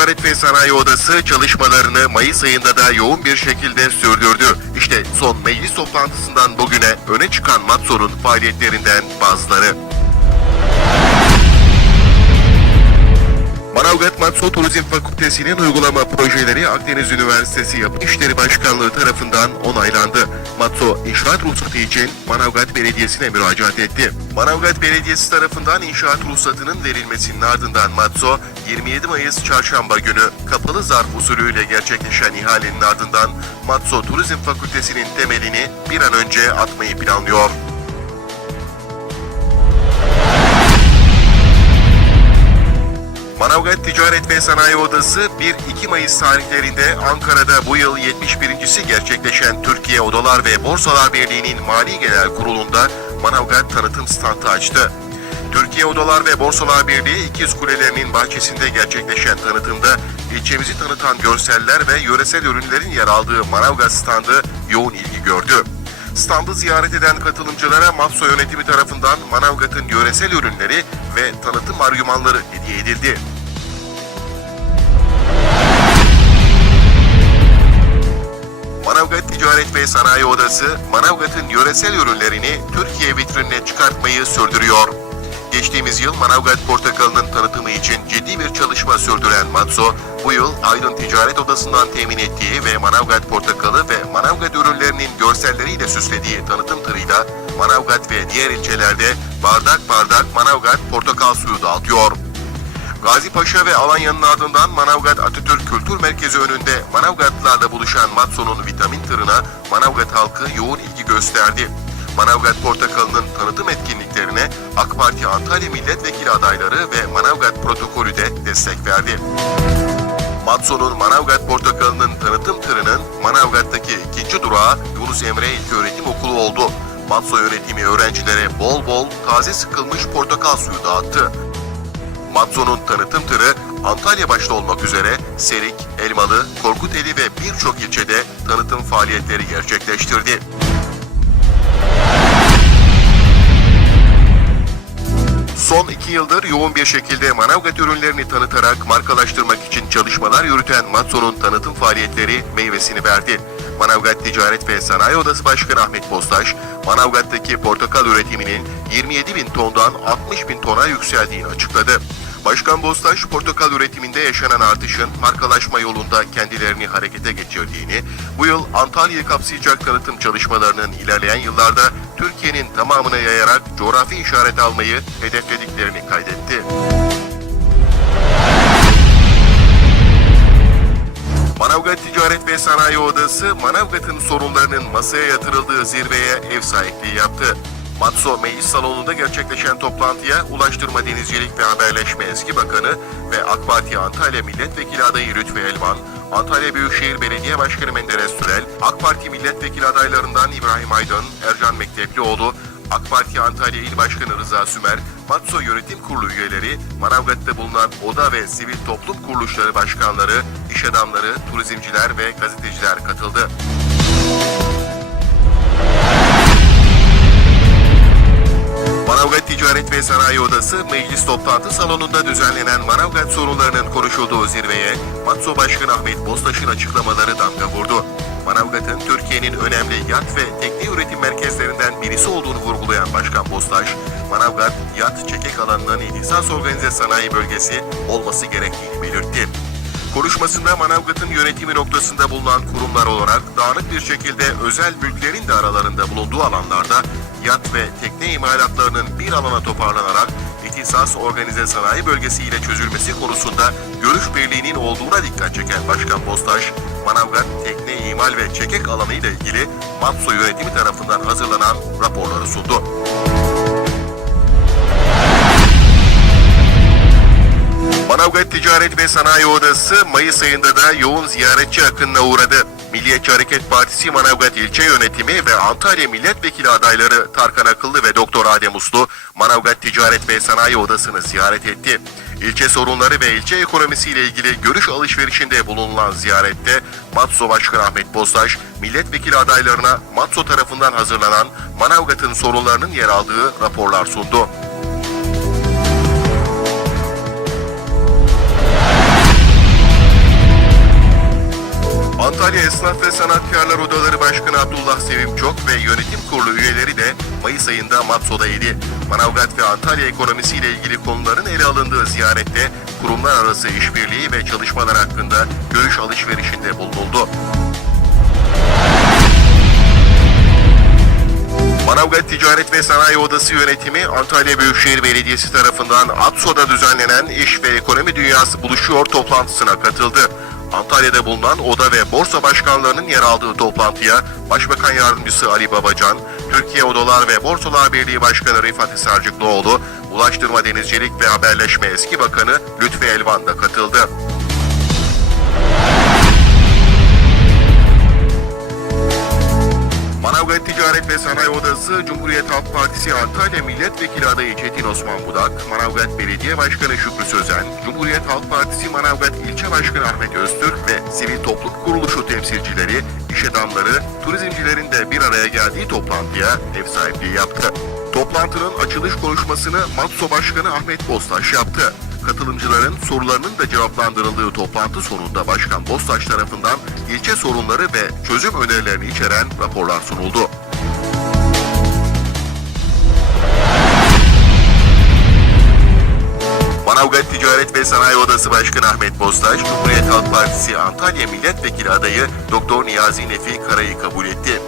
Ticaret ve Sanayi Odası çalışmalarını Mayıs ayında da yoğun bir şekilde sürdürdü. İşte son meclis toplantısından bugüne öne çıkan Matso'nun faaliyetlerinden bazıları. Turizm Fakültesi'nin uygulama projeleri Akdeniz Üniversitesi Yapı İşleri Başkanlığı tarafından onaylandı. Matso inşaat ruhsatı için Manavgat Belediyesi'ne müracaat etti. Manavgat Belediyesi tarafından inşaat ruhsatının verilmesinin ardından Matso 27 Mayıs Çarşamba günü kapalı zarf usulüyle gerçekleşen ihalenin ardından Matso Turizm Fakültesi'nin temelini bir an önce atmayı planlıyor. Manavgat Ticaret ve Sanayi Odası 1-2 Mayıs tarihlerinde Ankara'da bu yıl 71.si gerçekleşen Türkiye Odalar ve Borsalar Birliği'nin Mali Genel Kurulu'nda Manavgat tanıtım standı açtı. Türkiye Odalar ve Borsalar Birliği İkiz Kulelerinin bahçesinde gerçekleşen tanıtımda ilçemizi tanıtan görseller ve yöresel ürünlerin yer aldığı Manavgat standı yoğun ilgi gördü. Standı ziyaret eden katılımcılara Mafso yönetimi tarafından Manavgat'ın yöresel ürünleri ve tanıtım argümanları hediye edildi. Manavgat Ticaret ve Sanayi Odası, Manavgat'ın yöresel ürünlerini Türkiye vitrinine çıkartmayı sürdürüyor. Geçtiğimiz yıl Manavgat portakalının tanıtımı için ciddi bir çalışma sürdüren Matso, bu yıl Aydın Ticaret Odası'ndan temin ettiği ve Manavgat portakalı ve Manavgat ürünlerinin görselleriyle süslediği tanıtım tırıyla Manavgat ve diğer ilçelerde bardak bardak Manavgat portakal suyu dağıtıyor. Gazi Paşa ve Alanya'nın ardından Manavgat Atatürk Kültür Merkezi önünde Manavgatlılarla buluşan Matso'nun vitamin tırına Manavgat halkı yoğun ilgi gösterdi. Manavgat Portakalı'nın tanıtım etkinliklerine AK Parti Antalya Milletvekili adayları ve Manavgat protokolü de destek verdi. Matso'nun Manavgat Portakalı'nın tanıtım tırının Manavgat'taki ikinci durağı Yunus Emre İlköğretim Okulu oldu. Matso yönetimi öğrencilere bol bol taze sıkılmış portakal suyu dağıttı. Matso'nun tanıtım tırı Antalya başta olmak üzere Serik, Elmalı, Korkuteli ve birçok ilçede tanıtım faaliyetleri gerçekleştirdi. Son iki yıldır yoğun bir şekilde Manavgat ürünlerini tanıtarak markalaştırmak için çalışmalar yürüten Matso'nun tanıtım faaliyetleri meyvesini verdi. Manavgat Ticaret ve Sanayi Odası Başkanı Ahmet Bostaş, Manavgat'taki portakal üretiminin 27 bin tondan 60 bin tona yükseldiğini açıkladı. Başkan Bostaş, portakal üretiminde yaşanan artışın markalaşma yolunda kendilerini harekete geçirdiğini, bu yıl Antalya'yı kapsayacak tanıtım çalışmalarının ilerleyen yıllarda Türkiye'nin tamamına yayarak coğrafi işaret almayı hedeflediklerini kaydetti. Manavgat Ticaret ve Sanayi Odası, Manavgat'ın sorunlarının masaya yatırıldığı zirveye ev sahipliği yaptı. Matso Meclis Salonu'nda gerçekleşen toplantıya Ulaştırma Denizcilik ve Haberleşme Eski Bakanı ve AK Parti Antalya Milletvekili adayı Lütfü Elvan, Antalya Büyükşehir Belediye Başkanı Menderes Sürel, AK Parti Milletvekili adaylarından İbrahim Aydın, Ercan Mekteplioğlu, AK Parti Antalya İl Başkanı Rıza Sümer, Matso Yönetim Kurulu üyeleri, Manavgat'ta bulunan oda ve sivil toplum kuruluşları başkanları, iş adamları, turizmciler ve gazeteciler katıldı. Manavgat Ticaret ve Sanayi Odası meclis toplantı salonunda düzenlenen Manavgat sorunlarının konuşulduğu zirveye Matso Başkanı Ahmet Bostaş'ın açıklamaları damga vurdu. Manavgat'ın Türkiye'nin önemli yat ve tekne üretim merkezlerinden birisi olduğunu vurgulayan Başkan Bostaş, Manavgat yat çekek alanının ihtisas organize sanayi bölgesi olması gerektiğini belirtti. Konuşmasında Manavgat'ın yönetimi noktasında bulunan kurumlar olarak dağınık bir şekilde özel mülklerin de aralarında bulunduğu alanlarda yat ve tekne imalatlarının bir alana toparlanarak ihtisas organize sanayi bölgesi ile çözülmesi konusunda görüş birliğinin olduğuna dikkat çeken Başkan Bostaş, Manavgat tekne imal ve çekek alanı ile ilgili MAPSO yönetimi tarafından hazırlanan raporları sundu. Manavgat Ticaret ve Sanayi Odası Mayıs ayında da yoğun ziyaretçi akınına uğradı. Milliyetçi Hareket Partisi Manavgat İlçe Yönetimi ve Antalya Milletvekili adayları Tarkan Akıllı ve Doktor Adem Uslu, Manavgat Ticaret ve Sanayi Odası'nı ziyaret etti. İlçe sorunları ve ilçe ekonomisiyle ilgili görüş alışverişinde bulunulan ziyarette Matso Başkanı Ahmet Bostaş, milletvekili adaylarına Matso tarafından hazırlanan Manavgat'ın sorunlarının yer aldığı raporlar sundu. Antalya Esnaf ve Sanatkarlar Odaları Başkanı Abdullah Sevimçok ve yönetim kurulu üyeleri de Mayıs ayında Matso'daydı. Manavgat ve Antalya ekonomisiyle ilgili konuların ele alındığı ziyarette kurumlar arası işbirliği ve çalışmalar hakkında görüş alışverişinde bulunuldu. Manavgat Ticaret ve Sanayi Odası yönetimi Antalya Büyükşehir Belediyesi tarafından ATSO'da düzenlenen İş ve Ekonomi Dünyası Buluşuyor toplantısına katıldı. Antalya'da bulunan oda ve borsa başkanlarının yer aldığı toplantıya Başbakan Yardımcısı Ali Babacan, Türkiye Odalar ve Borsalar Birliği Başkanı Rifat Hisarcıklıoğlu, Ulaştırma Denizcilik ve Haberleşme Eski Bakanı Lütfi Elvan da katıldı. Manavgat Ticaret ve Sanayi Odası Cumhuriyet Halk Partisi Antalya Milletvekili adayı Çetin Osman Budak, Manavgat Belediye Başkanı Şükrü Sözen, Cumhuriyet Halk Partisi Manavgat İlçe Başkanı Ahmet Öztürk ve Sivil Toplum Kuruluşu temsilcileri, iş adamları, turizmcilerin de bir araya geldiği toplantıya ev sahipliği yaptı. Toplantının açılış konuşmasını Matso Başkanı Ahmet Bostaş yaptı. Katılımcıların sorularının da cevaplandırıldığı toplantı sonunda Başkan Bostaş tarafından ilçe sorunları ve çözüm önerilerini içeren raporlar sunuldu. Manavgat Ticaret ve Sanayi Odası Başkanı Ahmet Bostaş, Cumhuriyet Halk Partisi Antalya Milletvekili adayı Doktor Niyazi Nefi Kara'yı kabul etti.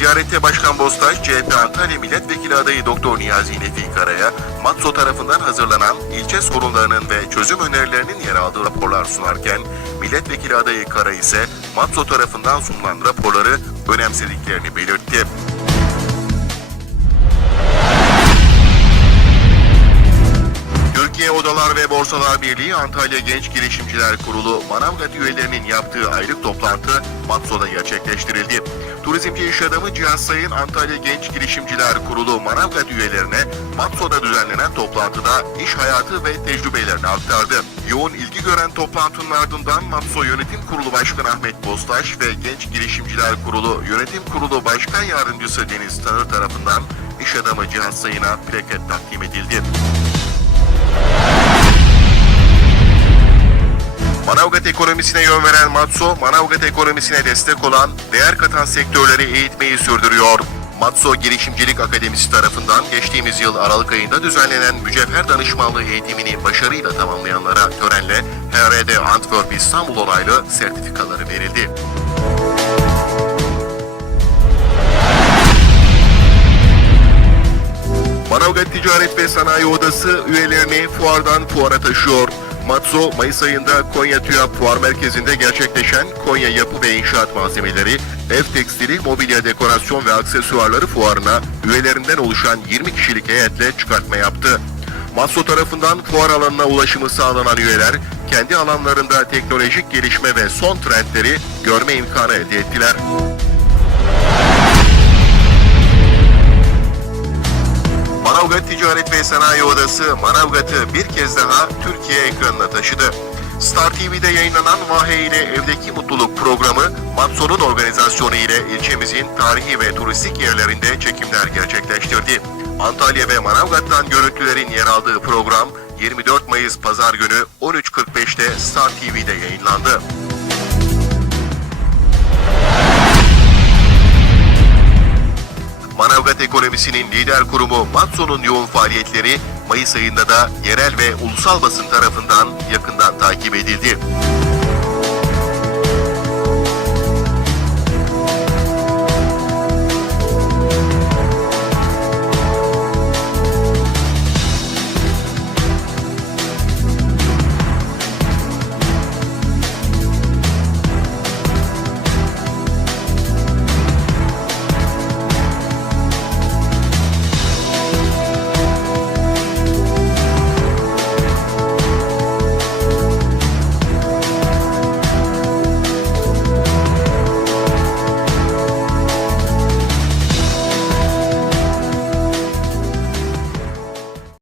Ziyarette Başkan Bostaş, CHP Antalya Milletvekili adayı Doktor Niyazi Nefi Kara'ya, Matso tarafından hazırlanan ilçe sorunlarının ve çözüm önerilerinin yer aldığı raporlar sunarken, Milletvekili adayı Kara ise Matso tarafından sunulan raporları önemsediklerini belirtti. Odalar ve Borsalar Birliği Antalya Genç Girişimciler Kurulu Manavgat üyelerinin yaptığı aylık toplantı Matso'da gerçekleştirildi. Turizmci iş adamı Cihat Sayın Antalya Genç Girişimciler Kurulu Manavgat üyelerine Matso'da düzenlenen toplantıda iş hayatı ve tecrübelerini aktardı. Yoğun ilgi gören toplantının ardından Matso Yönetim Kurulu Başkanı Ahmet Bostaş ve Genç Girişimciler Kurulu Yönetim Kurulu Başkan Yardımcısı Deniz Tanır tarafından iş adamı Cihat Sayın'a plaket takdim edildi. Manavgat ekonomisine yön veren Matso, Manavgat ekonomisine destek olan, değer katan sektörleri eğitmeyi sürdürüyor. Matso Girişimcilik Akademisi tarafından geçtiğimiz yıl Aralık ayında düzenlenen mücevher danışmanlığı eğitimini başarıyla tamamlayanlara törenle HRD Antwerp İstanbul onaylı sertifikaları verildi. Manavgat Ticaret ve Sanayi Odası üyelerini fuardan fuara taşıyor. Matzo, Mayıs ayında Konya TÜYAP Fuar Merkezi'nde gerçekleşen Konya Yapı ve İnşaat Malzemeleri, Ev Tekstili, Mobilya Dekorasyon ve Aksesuarları fuarına üyelerinden oluşan 20 kişilik heyetle çıkartma yaptı. Matso tarafından fuar alanına ulaşımı sağlanan üyeler, kendi alanlarında teknolojik gelişme ve son trendleri görme imkanı elde ettiler. Manavgat Ticaret ve Sanayi Odası Manavgat'ı bir kez daha Türkiye ekranına taşıdı. Star TV'de yayınlanan Vahe ile Evdeki Mutluluk programı Matso'nun organizasyonu ile ilçemizin tarihi ve turistik yerlerinde çekimler gerçekleştirdi. Antalya ve Manavgat'tan görüntülerin yer aldığı program 24 Mayıs Pazar günü 13.45'te Star TV'de yayınlandı. Manavgat ekonomisinin lider kurumu Matso'nun yoğun faaliyetleri Mayıs ayında da yerel ve ulusal basın tarafından yakından takip edildi.